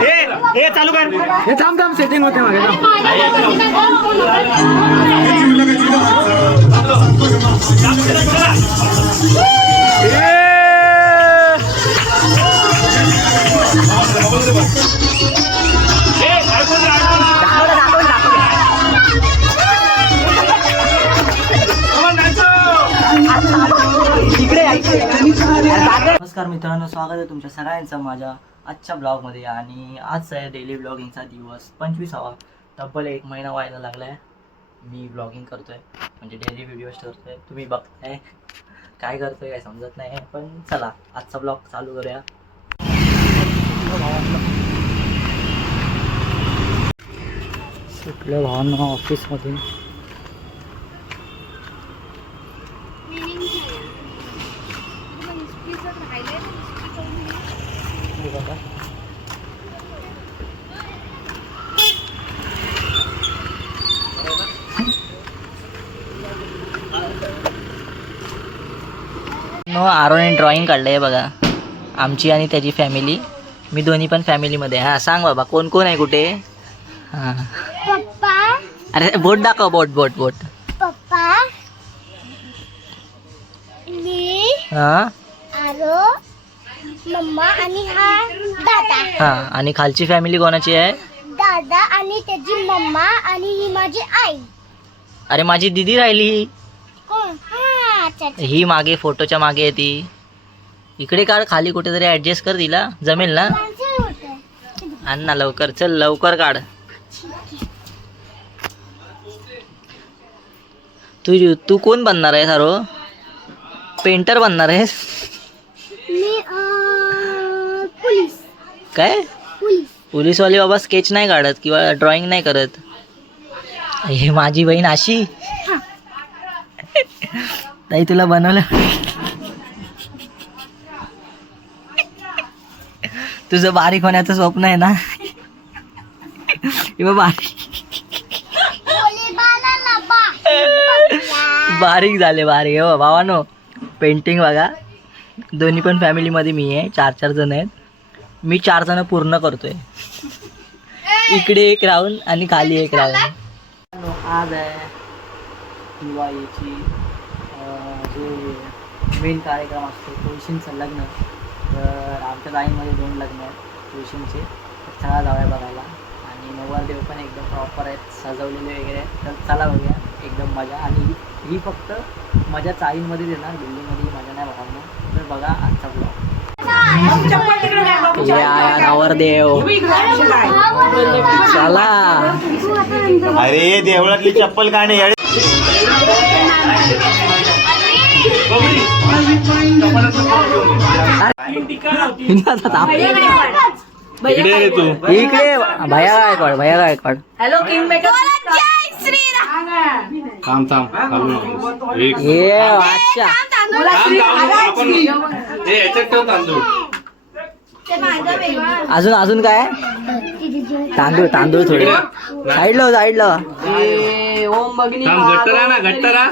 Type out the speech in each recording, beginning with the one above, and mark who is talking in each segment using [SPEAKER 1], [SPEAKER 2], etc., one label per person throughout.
[SPEAKER 1] हे हे चालू कर
[SPEAKER 2] हे थांब थांब सेटिंग होते मागे.
[SPEAKER 3] नमस्कार मित्रांनो स्वागत आहे तुमच्या सगळ्यांचं माझ्या आजच्या ब्लॉगमध्ये आणि आज आहे डेली ब्लॉगिंगचा दिवस पंचवीसावा. तब्बल एक महिना व्हायला लागला आहे मी ब्लॉगिंग करतो आहे म्हणजे डेली व्हिडिओज आहे तुम्ही बघताय. काय करतो आहे काय समजत नाही. पण चला आजचा ब्लॉग चालू करूया. सुटलं भावांना ऑफिसमधून हे बघा नो आरोने ड्रॉइंग काढलं आहे बघा. आमची आणि त्याची फॅमिली मी दोन्ही पण फॅमिलीमध्ये आहे. हा सांग बाबा कोण कोण आहे कुठे? हां.
[SPEAKER 4] पप्पा.
[SPEAKER 3] अरे बोट दाखव बोट बोट बोट.
[SPEAKER 4] पप्पा. मी.
[SPEAKER 3] हां?
[SPEAKER 4] आरो. मम्मा आणि हा दादा.
[SPEAKER 3] हां आणि खालची फॅमिली कोणाची आहे?
[SPEAKER 4] दादा आणि त्याची मम्मा आणि ही माझी आई.
[SPEAKER 3] अरे माझी दिदी राहिली
[SPEAKER 4] कोण? हा अच्छा अच्छा.
[SPEAKER 3] ही मागे फोटोच्या मागे आहे ती. इकडे काढ खाली कुठेतरी ऍडजस्ट कर तिला. जमेल ना?
[SPEAKER 4] होतंय.
[SPEAKER 3] आण ना लवकर चल लवकर काढ. तू तू कोण बनणार आहे सारो पेंटर बनणार आहेस?
[SPEAKER 4] मी अं,
[SPEAKER 3] काय?
[SPEAKER 4] पोलीस.
[SPEAKER 3] पोलीसवाले बाबा स्केच नाही काढत किंवा ड्रॉइंग नाही करत. हे माझी बहीण अशी. ताई तुला बनवलं? तुझं बारीक होण्याचं स्वप्न आहे ना? बारीक. बारीक झाले बारीक. हो भावानो पेंटिंग बघा. दोन्ही पण फॅमिलीमध्ये मी आहे. चार चार जण आहेत. मी चार जण पूर्ण करतोय. इकडे एक राऊंड आणि खाली एक राऊंड आज आहे दिवाळीची जे मेन कार्यक्रम असतो तुळशींचं लग्न. तर आमच्या लाईनमध्ये दोन लग्न आहेत तुळशींचे चला जाऊया बघायला. आणि नवरदेव पण एकदम प्रॉपर आहेत सजवलेले वगैरे तर चला बघूया एकदम मजा. आणि ही- फक्त मजा चाळींमध्ये देणार बिल्डिंगमध्ये मजा नाही बघा तर बघा आजचा या नवरदेव चला.
[SPEAKER 1] अरे देवळातली चप्पल काढणे येडे. इकडे तू.
[SPEAKER 3] इकडे भया गायकवाड भया गायकवाड
[SPEAKER 1] थांब थांब
[SPEAKER 3] ये अच्छा.
[SPEAKER 1] थांब, थांब, आपण हे याच्यात ठेव तांदूळ.
[SPEAKER 3] अजून अजून काय? तांदूळ तांदूळ थोडे. साईडला साईडला
[SPEAKER 1] थांब घट्ट राहा ना घट्ट राहा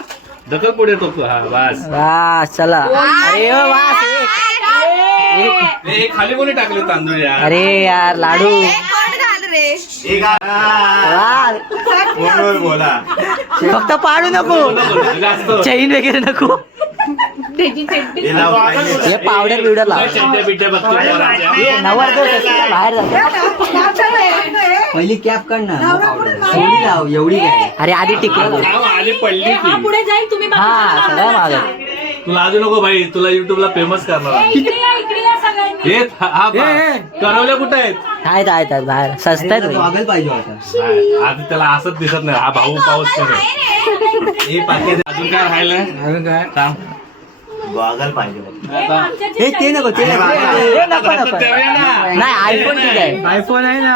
[SPEAKER 1] ढकल पुढे टोकू हा
[SPEAKER 3] चला. अरे वास एक
[SPEAKER 1] हे खाली कोणी टाकले तांदूळ यार?
[SPEAKER 3] अरे यार लाडू.
[SPEAKER 1] फोनवर बोला.
[SPEAKER 3] फक्त पाडू नको. चैन वगैरे नको.
[SPEAKER 1] हे
[SPEAKER 3] पावडर बिवडर काय बाहेर जातो
[SPEAKER 2] पहिली कॅप काढ ना. एवढी लाव एवढी काय
[SPEAKER 3] अरे आधी टिकलं
[SPEAKER 1] पडली
[SPEAKER 3] हा सगळं माग
[SPEAKER 1] तुला अजून नको भाई तुला युट्यूबला फेमस करणार आहे. हे हा. करवल्या कुठे आहेत?
[SPEAKER 3] आहेत आहेत आहेत बाहेर. स्वस्त आहेत भाई.
[SPEAKER 2] वागायला पाहिजे होता.
[SPEAKER 1] त्याला असंच दिसत नाही. हा भाऊ पाऊस करे हे पाकिट अजून काय राहिलंय?
[SPEAKER 2] अजून काय?
[SPEAKER 1] थांब.
[SPEAKER 2] हे ते नको ते.
[SPEAKER 3] हे. नाही आयफोन ठीक आहे
[SPEAKER 2] आयफोन आहे ना.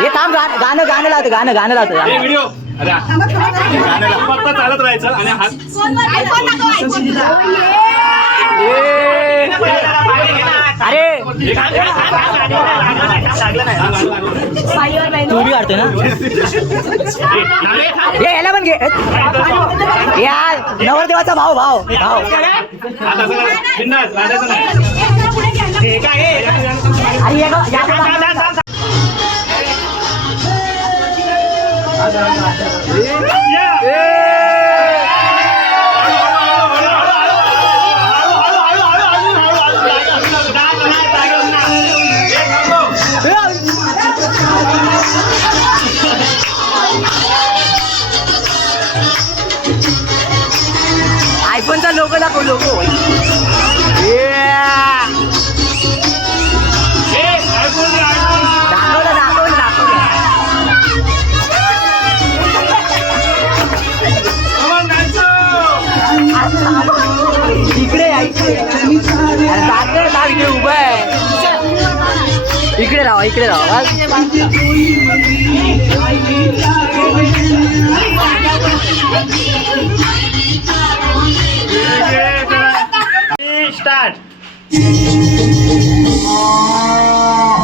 [SPEAKER 3] हे थांब गाणं गाणं लावतो गाणं गाणं लावतो.
[SPEAKER 1] हे व्हिडिओ अरे गाणं लाव. फक्त चालत राहायचं आणि हात
[SPEAKER 3] अरे!
[SPEAKER 1] हे
[SPEAKER 3] तू बी काढतोय ना? हे याला पण घे. यार नवरदेवाचा भाव भाव भाऊ.
[SPEAKER 1] आता आयफोनचा लोगो दाखव लोगो दाखवलं दाखवलं दाखवलं इकडे दाखव इकडे अरे जाते ना इकडे उभं आहे. इकडे राहा इकडे राहा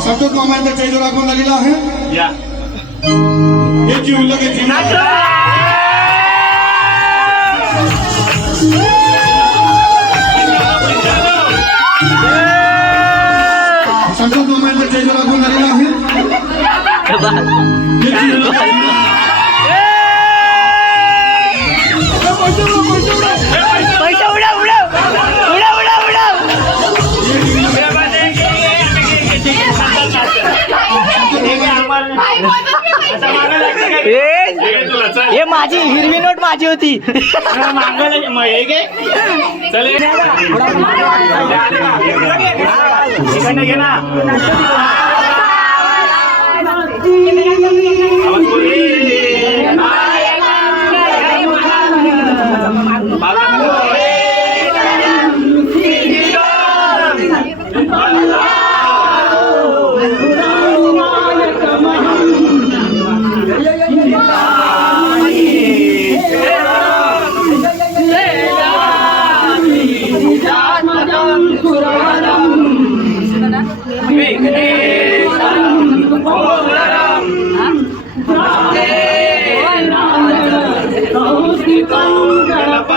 [SPEAKER 3] सतत मामांचा चेंडू राखून झालेला आहे
[SPEAKER 5] या
[SPEAKER 3] हे जिवलं की जिवलं संतोष मामांचा चेंडू राखून झालेला आहे हे जिवलं
[SPEAKER 1] माझी हिरवी नोट माझी होती.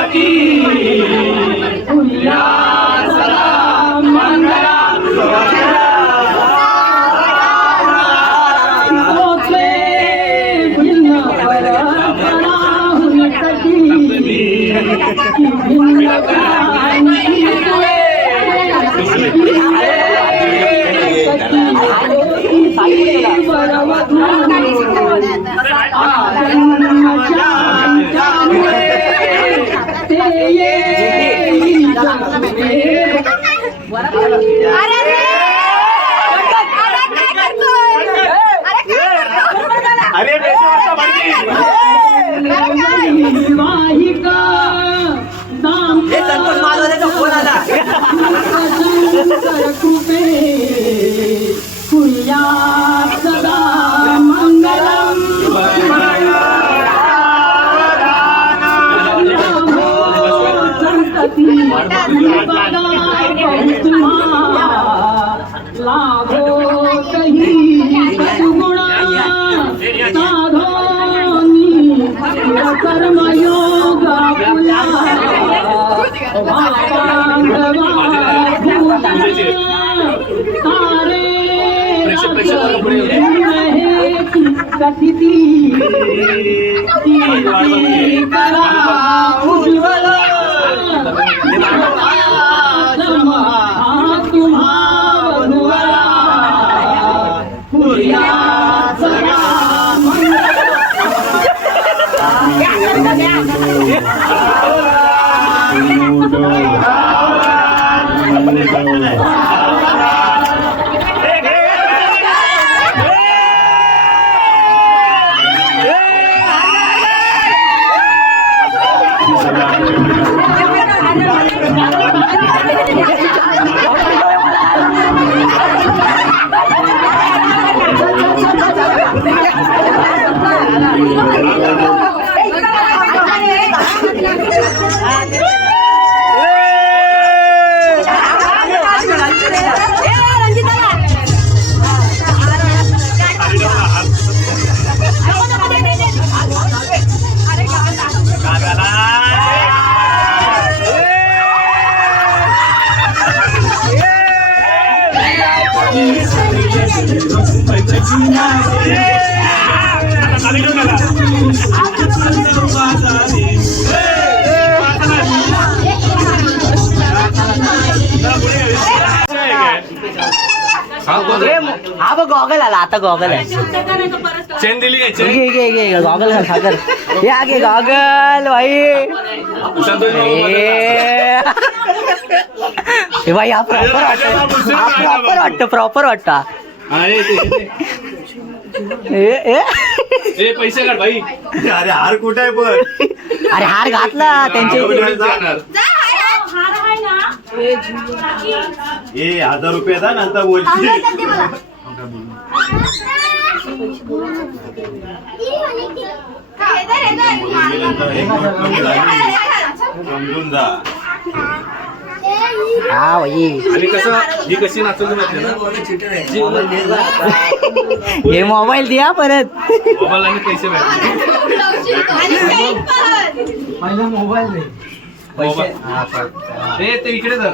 [SPEAKER 5] अरे
[SPEAKER 1] हा,
[SPEAKER 3] गॉगल आला आता गॉगल आहे.
[SPEAKER 1] चेन दिली आहे, चेन
[SPEAKER 3] घे घे घे गॉगल घाल सागर. हे आगे गॉगल भाई. हे भाई हा प्रॉपर वाटतं हा प्रॉपर वाटतं प्रॉपर वाटतं.
[SPEAKER 1] ये ये.
[SPEAKER 3] ए
[SPEAKER 1] पैसे काढ भाई
[SPEAKER 6] अरे हार कुठे आहे पण?
[SPEAKER 3] अरे हार घातला.
[SPEAKER 6] ए हजार रुपये नंतर बोलची
[SPEAKER 3] हा भाई
[SPEAKER 1] कसं ही कशी नाचवली माहिती ना?
[SPEAKER 3] हे मोबाईल द्या परत.
[SPEAKER 1] मोबाईल आणि पैसे मोबाईल ते इकडे धर.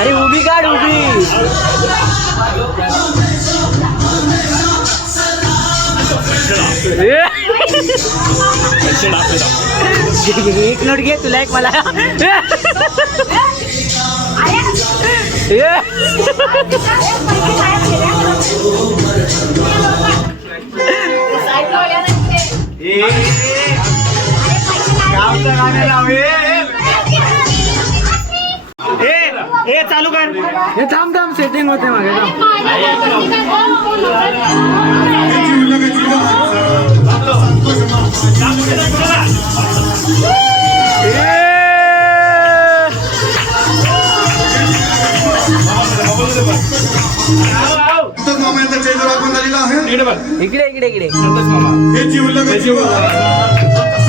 [SPEAKER 3] अरे उभी काढ उभी एक नोट घे तुला एक मला
[SPEAKER 6] गावचं गाणं लाव ए, चालू कर.
[SPEAKER 2] हे थांब थांब सेटिंग होते मागे
[SPEAKER 1] इकडे
[SPEAKER 3] इकडे इकडे इकडे.
[SPEAKER 1] संतोष मामा
[SPEAKER 7] याची उल्लेखाची वाहन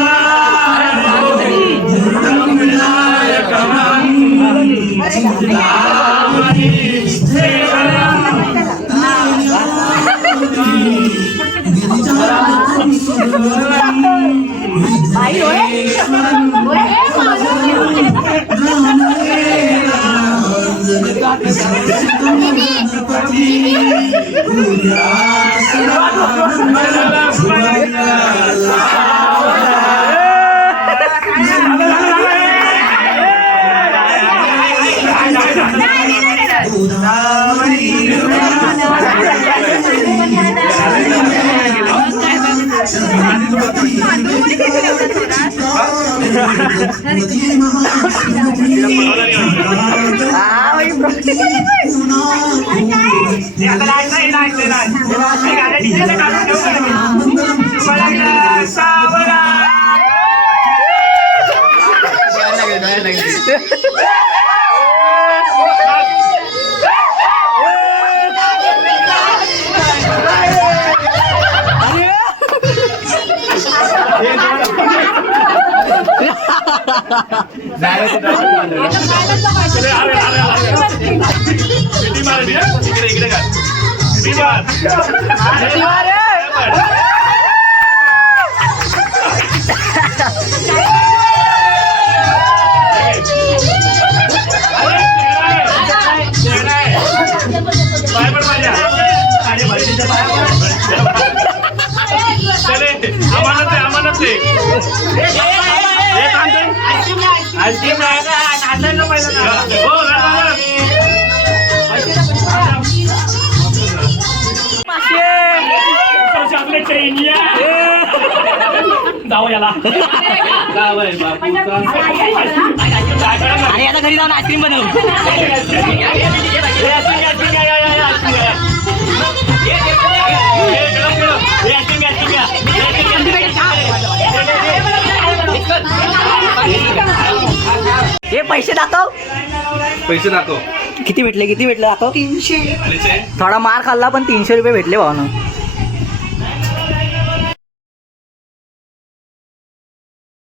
[SPEAKER 1] Subhanallah आले आता इकडे इकडे पाय चला जा बाई, बापूचा.
[SPEAKER 3] आणि आता घरी जाऊन आईस्क्रीम बनव. हे पैसे दाखव.
[SPEAKER 1] पैसे दाखव.
[SPEAKER 3] किती भेटले किती भेटले दाखव.
[SPEAKER 1] चेन
[SPEAKER 3] थोडा मार खाल्ला पण तीनशे रुपये भेटले भावानं.